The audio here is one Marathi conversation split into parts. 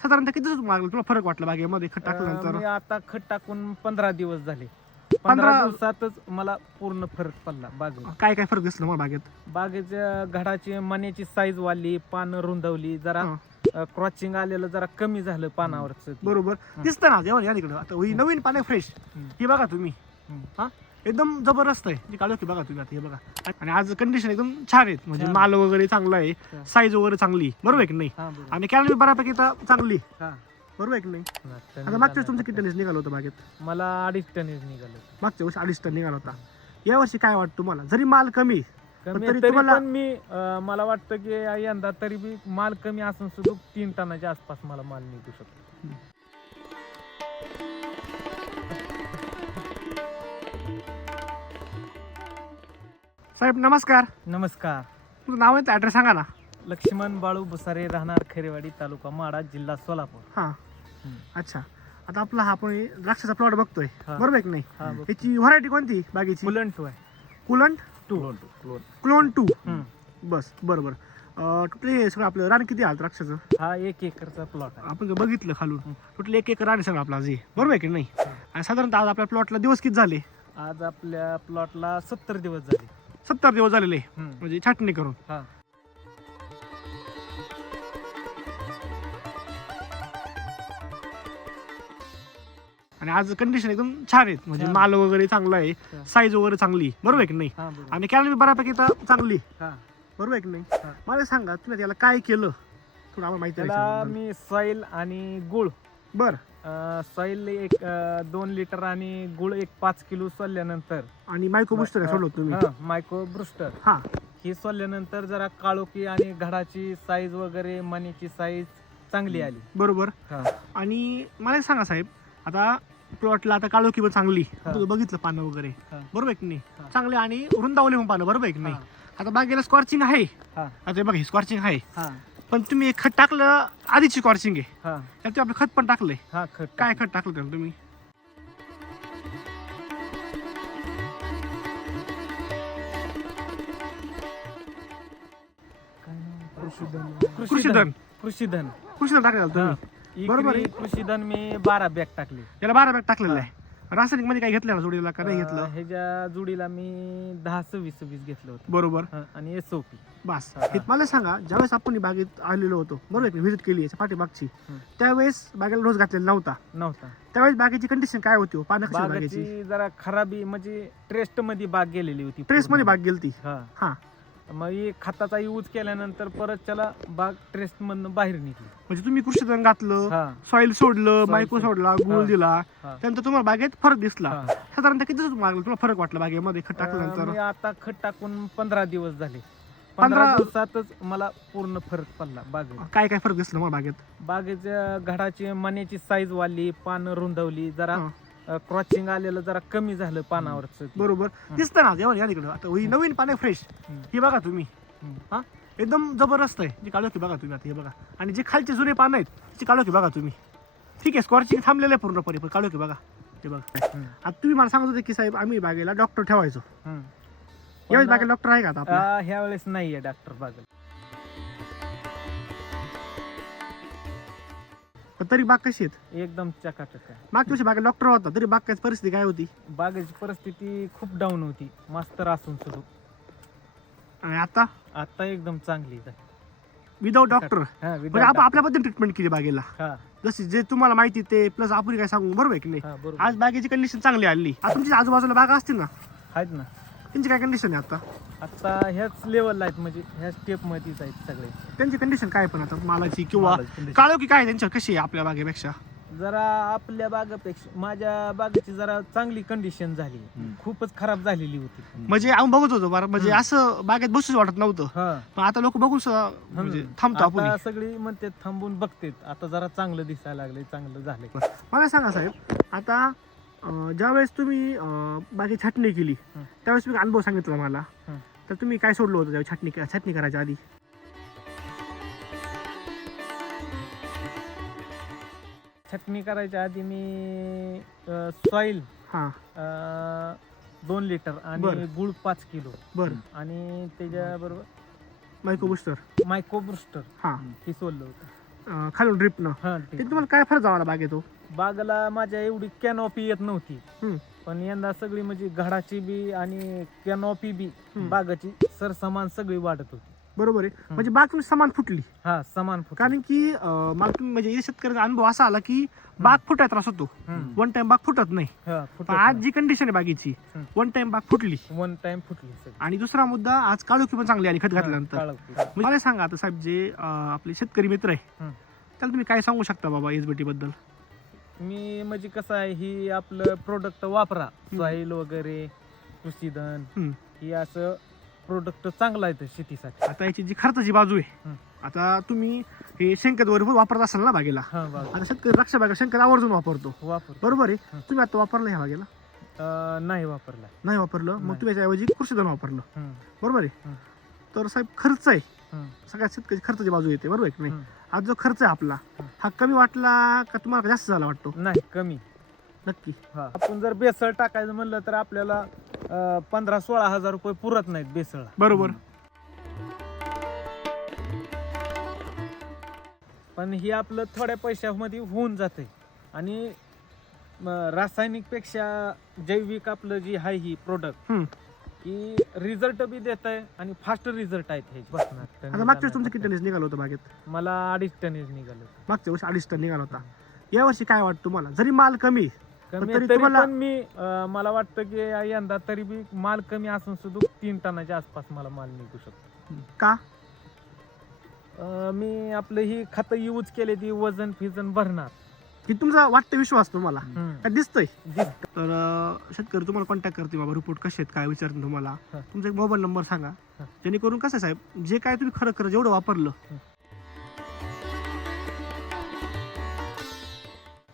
साधारणतः किती दिवस लागला तुला फरक वाटला बागेमध्ये खत टाकल्यानंतर? मी आता खत टाकून 15 दिवस झाले. 15 15 दिवसातच मला पूर्ण फरक पडला बागेत. काय काय फरक दिसला मला बागेत? बागेच्या घडाची मण्याची साईज वाढली, पानं रुंदवली, जरा क्रॉचिंग आलेलं जरा कमी झालं पानावरच. बरोबर दिसतं ना जेव्हा या तिकडं आता ही नवीन पाने फ्रेश ही बघा तुम्ही. हा एकदम जबरदस्त आहे जी काढू की बघा तुम्ही आता हे बघा. आणि आज कंडिशन एकदम छान आहेत म्हणजे माल वगैरे चांगला आहे, साईज वगैरे चांगली, बरोबर आहे की नाही? आणि कॅलरी बऱ्यापैकी तर चांगली, बरोबर आहे की नाही? आता मागच्या वर्षी तुमचं किती टन निघालं होतं बागेत? मला 2.5 टन निघालं. मागच्या वर्षी 2.5 टन निघाला होता. या वर्षी काय वाटतं तुम्हाला? जरी माल कमी कमी तरी तरी तुम्हाला पण मी मला वाटतं की यंदा तरी बी माल कमी असून सुद्धा 3 टनाच्या आसपास मला माल निघू शकतो. साहेब नमस्कार. नमस्कार. तुझं नाव आहे ऍड्रेस सांगा ना. लक्ष्मण बाळू बुसारे, राहणार खैरेवाडी, तालुका माढा, जिल्हा सोलापूर. हा अच्छा. आता आपला हा आपण द्राक्षाचा प्लॉट बघतोय, बरोबर आहे की नाही? बघतो. याची व्हरायटी कोणती बागेची? कुलंट आहे. Coolant clone 2. बस बरोबर. टोटली सगळं आपलं रान किती आहे द्राक्षाचं? हा 1 एकरचा प्लॉट आहे. आपण जर बघितलं खालून टोटली 1 एकर रान आहे सगळं आपला जे, बरोबर आहे की नाही? आणि साधारणतः आज आपल्या प्लॉटला दिवस किती झाले? आज आपल्या प्लॉटला 70 दिवस झाले. 70 दिवस झालेले म्हणजे छाटणी करून. हा आणि आज कंडिशन एकदम छान आहेत म्हणजे माल वगैरे चांगला आहे, साईज वगैरे चांगली, बरोबर आहे की नाही? आणि कॅलरी बऱ्यापैकी तर चांगली, बरोबर आहे की नाही? मला सांगा तुम्ही त्याला काय केलं थोडं आम्हाला माहिती त्याला आहे. मी सॉईल आणि गुळ, बर सॉईल 2 लिटर आणि गुळ 5 किलो सोडल्यानंतर आणि मायक्रो बुस्टर सोडलं तुम्ही? मायक्रो ब्रुस्टर हा ही सोडल्यानंतर जरा काळोखी आणि घडाची साईज वगैरे मनीची साईज चांगली आली. बरोबर. आणि मला एक सांगा साहेब, आता प्लॉटला आता काळोखी पण चांगली, तुम्ही बघितलं पानं वगैरे, बरोबर आहे की नाही? चांगले आणि रुंदावले पण पानं, बरोबर आहे की नाही? आता बागेला स्कॉर्चिंग आहे, आता बघा स्कॉर्चिंग आहे, पण तुम्ही एक खत टाकलं आधीची स्कॉर्चिंग आहे, त्यात आपलं खत पण टाकलंय. काय खत टाकलं त्याला तुम्ही? कृषीधन कृषीधन कृषीधन टाकलं तुम्ही, बरोबर आहे. कृषीधन मी 12 बॅग टाकले. त्याला 12 बॅग टाकलेलं आहे. रासायनिक मध्ये काय घेतलं जोडीला का नाही घेतलं? ह्याच्या जोडीला मी 10-26 घेतलं होतं. बरोबर. आणि एसओपी बस. मला सांगा, ज्यावेळेस आपण बागेत आलेलो होतो, बरोबर, व्हिजिट केली याच्या पाठीमागची, त्यावेळेस बागेला डोस घातलेला नव्हता. त्यावेळेस बागेची कंडिशन काय होती? पानं कशी बागेची? बागेची जरा खराबी म्हणजे ट्रेस्ट मध्ये बाग गेलेली होती. ट्रेस मध्ये बाग गेलती. हा मग खताचा यूज केल्यानंतर परत त्याला बाग ट्रेस्ट मधून बाहेर निघली. म्हणजे तुम्ही कृषीधन घातलं, सॉइल सोडलं, मायक्रो सोडला, गुळ दिला, त्यानंतर तुम्हाला बागेत फरक दिसला. साधारणतः किती दिवस लागला तुला फरक वाटला बागेमध्ये खत टाकल्यानंतर? मी आता खत टाकून 15 दिवस झाले. 15 दिवसातच मला पूर्ण फरक पडला बागेत. काय काय फरक दिसला मला बागेत? बागेच्या घडाची मण्याची साईज वाढली, पानं रुंदवली, जरा क्रॉचिंग आलेलं जरा कमी झालं पानावरच. बरोबर दिसतं ना जेव्हा या तिकडं आता ही नवीन पाने फ्रेश ही बघा तुम्ही. हा एकदम जबरदस्त आहे जी काढू की बघा तुम्ही आता हे बघा. आणि जे खालचे जुने पानं आहेत त्याची काढू की बघा तुम्ही. ठीक आहे, स्कॉर्चिंग थांबलेलं आहे पूर्णपणे, पण काढू की बघा ते बघा. आता तुम्ही मला सांगत होते की साहेब आम्ही बागेला डॉक्टर ठेवायचो, यावेळेस बागेला डॉक्टर आहे का आता? ह्या वेळेस नाहीये डॉक्टर बागेला. तरी बाग कशी आहेत? एकदम चकाचक आहे. मागच्या वर्षी बागेला डॉक्टर होता तरी बागेची परिस्थिती काय होती? बागेची परिस्थिती खूप डाऊन होती, मास्तर असून सुद्धा. आणि आता एकदम चांगली आहे. विदाउट डॉक्टर म्हणजे आपण आपल्या पद्धतीने ट्रीटमेंट केली बागेला, जशी जे तुम्हाला माहिती ते प्लस आपण काय सांगू, बरोबर आहे की नाही? आज बागेची कंडिशन चांगली आली. आता तुमच्या आजूबाजूला बागा असतील ना, आहेत ना, त्यांची काय कंडिशन आहे आता ह्याच लेवलला आहेत, म्हणजे ह्या स्टेप मध्येच आहेत सगळे. त्यांची कंडिशन काय पण आता मालाची किंवा काळो की काय त्यांच्या कशी आहे आपल्या बागेपेक्षा? जरा आपल्या बागेपेक्षा माझ्या बागेची जरा चांगली कंडिशन झाली, खूपच खराब झालेली होती. म्हणजे आम्ही बघत होतो बरं, म्हणजे असं बागेत बसूच वाटत नव्हतं, पण आता लोक बघून म्हणजे थांबतो आपण. सगळी म्हणते थांबून बघते, आता जरा चांगलं दिसायला लागले, चांगलं झालंय. मला सांगा साहेब, आता ज्यावेळेस तुम्ही बागेत छाटणी केली त्यावेळेस मी अनुभव सांगितला मला, तर तुम्ही काय सोडलं होतं त्यावेळेस छाटणी करायच्या आधी? छटणी करायच्या आधी मी सॉईल 2 लिटर आणि गुळ 5 किलो आणि त्याच्याबरोबर मायक्रो बुस्टर हे सोडलं होतं. खालून ड्रिपनं हा ते तुम्हाला काय फरक जावा बागेतो? बागला माझ्या एवढी कॅनॉपी येत नव्हती, हम्म. पण यंदा सगळी म्हणजे घडाची बी आणि कॅनॉपी बी हम्म. बागाची सरसमान सगळी वाढत होती. बरोबर आहे, म्हणजे बाग तुम्ही समान फुटली. हा समान फुटली. कारण की मला तुम्ही म्हणजे या शेतकऱ्याचा अनुभव असा आला की बाग फुटायला त्रास होतो, वन टाइम बाग फुटत नाही. हा, फुटत पण आज जी कंडिशन आहे बागेची, हम्म. वन टाइम बाग फुटली. वन टाइम फुटली सगळी. आणि दुसरा मुद्दा, आज काळोखी पण चांगली आली खत घातल्यानंतर. काळोखी. म्हणजे मला सांगा आता साहेब, जे आपले शेतकरी मित्र आहे हम्म. त्याला तुम्ही काय सांगू शकता बाबा एसबीटी बद्दल? मी म्हणजे कसं आहे, ही आपलं प्रोडक्ट वापरा, सॉईल वगैरे कृषीधन, हम्म. ही असं प्रोडक्ट चांगला आहे शेतीसाठी. आता याची जी खर्चाची बाजू आहे, हम्म. आता तुम्ही हे शेणखत वगैरे वापरत असाल ना बागेला. हा बाग आता शेतकरी द्राक्ष बागा शेणखत आवर्जून वापरतो, वापर. बरोबर आहे. हम्म. तुम्ही आता वापरलं ह्या बागेला? नाही वापरला. नाही वापरलं, मग नाही. तुम्ही याच्याऐवजी कृषीधन वापरलं, हम्म. बरोबर आहे. हम्म. तर साहेब खर्च आहे, हम्म. सगळ्यात शेतकरी खर्चाची बाजू येते, बरोबर आहे की नाही? हम्म. आज जो खर्च आहे आपला, हम्म. हा कमी वाटला का तुम्हाला जास्त झाला वाटतो? नाही, कमी. नक्की. हा, आपण जर बेसळ टाकायचं म्हणलं तर आपल्याला 15-16 हजार रुपये पुरत नाहीत बेसळला. बरोबर. पण हे आपलं थोड्या पैशामध्ये होऊन जाते. आणि रासायनिक पेक्षा जैविक आपलं जी आहे ही प्रोडक्ट, हम्म. की रिझल्ट बी देत आहे आणि फास्ट रिझल्ट आहेत हे बसणार. आता मागच्या वर्षी तुमचं किती टनेज निघालं होतं बागेत? मला 2.5 टनेज निघालं होतं. मागच्या वर्षी 2.5 टन निघाला होता. या वर्षी काय वाटतं तुम्हाला? जरी माल कमी, कमी तरी तरी तुम्हाला- पण मी मला वाटतं की यंदा तरी बी माल कमी असून सुद्धा 3 टनाच्या आसपास मला माल निघू शकतो. का? मी आपलं ही खत यूज केले, ती वजन फिजन भरणार. की तुमचा वाटतं विश्वास तुम्हाला हम्म. काय दिसतंय? दिसतं. तर शेतकरी तुम्हाला कॉन्टॅक्ट करते, बाबा रिपोर्ट कसे आहेत काय विचारते तुम्हाला. हा. तुमचा एक मोबाईल नंबर सांगा, हा. जेणेकरून कसं आहे साहेब, जे काय तुम्ही खरं खरं जेवढं वापरलं,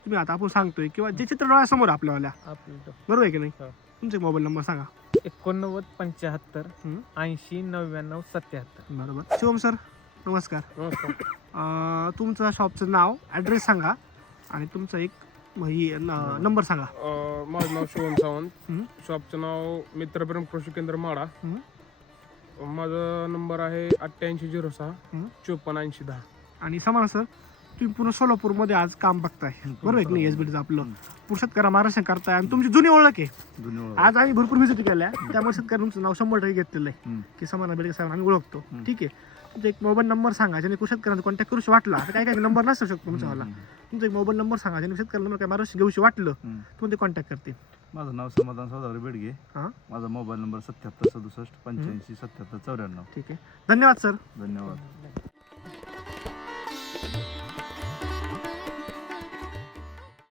तुम्ही आता आपण सांगतोय किंवा जे चित्र डोळ्यासमोर आहे आपल्यावाल्या, आपलं बरोबर आहे की नाही? हा. तुमचा एक मोबाईल नंबर सांगा. 89 हम्म. 75 80 99 77. बरोबर. शिवम सर, नमस्कार. तुमचं शॉपचं नाव, ॲड्रेस सांगा आणि तुमचा एक नंबर सांगा. माझं नाव शिवम सावंत. हम्म. शॉपचं नाव मित्रप्रेम कृषी केंद्र माडा. हम्म. माझा नंबर आहे 8806 हम्म. 548010. आणि समान सर, तुम्ही पूर्ण सोलापूरमध्ये आज काम बघताय, बरोबर आहे की नाही? एसबीटीचं आपलं पूर्ण शेतकऱ्या मार्गदर्शन करताय आणि तुमची जुनी ओळख आहे. आज आम्ही भरपूर व्हिजिट केल्या, त्यामुळे शेतकरी तुमचं नाव 100% घेतलेलं आहे की समान बेडके साहेब आम्ही ओळखतो. ठीक आहे. तुमचा एक मोबाईल नंबर सांगा, ज्याने शेतकऱ्यांचा कॉन्टॅक्ट करू वाटला. आता काही काही नंबर नसू शकतो तुमच्यावाला. तुमचा एक मोबाईल नंबर सांगा, ज्याने शेतकऱ्यांना काय मार्गदर्शन घेऊशी वाटलं तुम्ही ते कॉन्टॅक्ट करते. माझं नाव समाधान सौदागर बेडगे. हां. माझा मोबाईल नंबर 77 67 85 77 94. ठीक आहे. धन्यवाद सर. धन्यवाद.